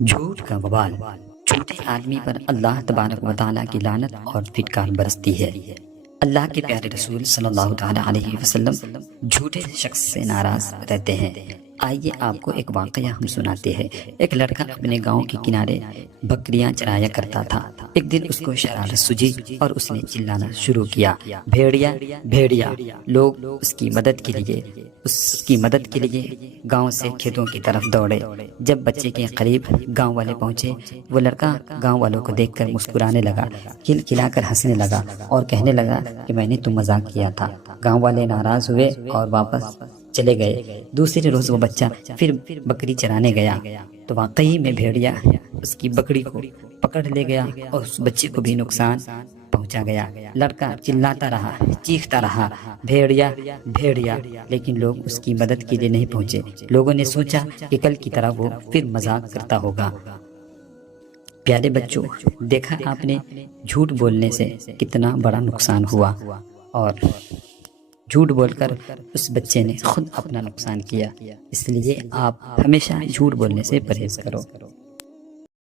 جھوٹ کا وبال۔ جھوٹے آدمی پر اللہ تبارک و تعالیٰ کی لعنت اور پھٹکار برستی ہے۔ اللہ کے پیارے رسول صلی اللہ تعالیٰ علیہ وسلم جھوٹے شخص سے ناراض رہتے ہیں۔ آئیے آپ کو ایک واقعہ ہم سناتے ہیں۔ ایک لڑکا اپنے گاؤں کے کنارے بکریاں چرایا کرتا تھا۔ ایک دن اس کو شرارت سوجی اور اس نے چلانا شروع کیا، بھیڑیا بھیڑیا۔ لوگ اس کی مدد کے لیے گاؤں سے کھیتوں کی طرف دوڑے۔ جب بچے کے قریب گاؤں والے پہنچے، وہ لڑکا گاؤں والوں کو دیکھ کر مسکرانے لگا، کھلکھلا کر ہنسنے لگا اور کہنے لگا کہ میں نے تو مذاق کیا تھا۔ گاؤں والے ناراض ہوئے اور واپس چلے گئے۔ دوسرے روز وہ بچہ پھر بکری چرانے گیا تو واقعی میں بھیڑیا اس کی بکری کو پکڑ لے گیا اور اس بچے کو بھی نقصان پہنچا گیا۔ لڑکا چلاتا رہا، چیختا رہا، بھیڑیا بھیڑیا، لیکن لوگ اس کی مدد کے لیے نہیں پہنچے۔ لوگوں نے سوچا کہ کل کی طرح وہ پھر مذاق کرتا ہوگا۔ پیارے بچوں، دیکھا آپ نے جھوٹ بولنے سے کتنا بڑا نقصان ہوا، اور جھوٹ بول کر اس بچے نے خود اپنا نقصان کیا۔ اس لیے آپ ہمیشہ جھوٹ بولنے سے پرہیز کرو۔